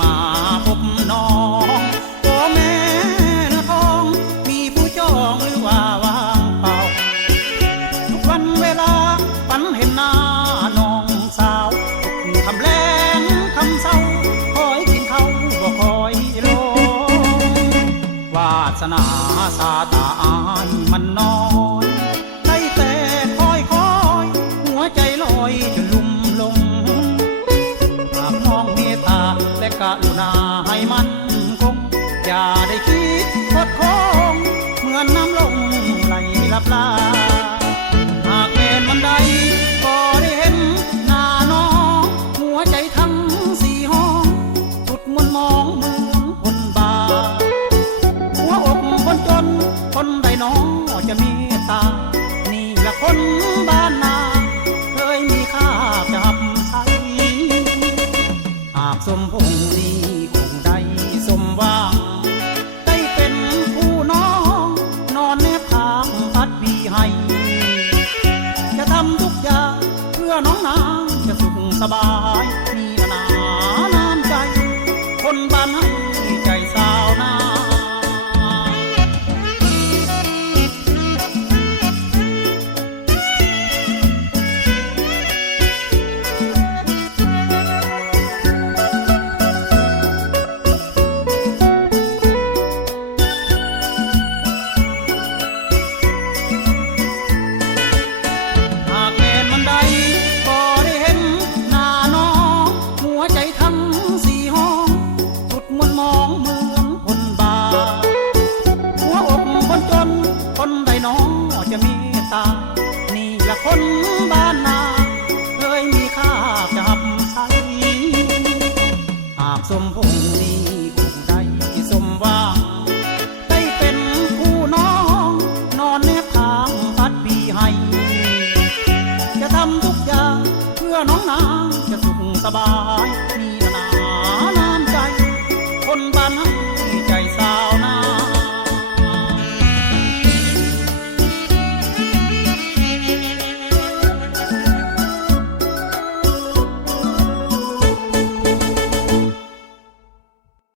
มาพบน้องโอแม่นะท้อง มีผู้จองหรือว่าวางเปล่า ทุกวันเวลาฝันเห็นหน้าน้องสาวทุกคำแรงคำเศร้าคอยกินเขาบ่คอยลงวาสนาสาตาอายมันน้อง รุณาให้มันคง อย่าได้คิดคดคง เหมือนน้ำลงไหลลับลา หากแม่นวันใดก็ได้เห็นหน้าน้อง หัวใจทั้งสี่ห้องสุดมนมองเหมือนคนบา หัวอกคนจน คนใดน้องจะมีตา นี่ละคน ทำทุกอย่าง เพื่อน้องนางจะสุขสบาย ตา นี่ละคนบ้านนา เคยมีค่าจับใช้หากสมพงษ์ดีคงได้สมหว่างได้เป็นผู้น้อง นอนแนบทางพัดปีให้ จะทำทุกอย่างเพื่อน้องนางจะสุขสบายมี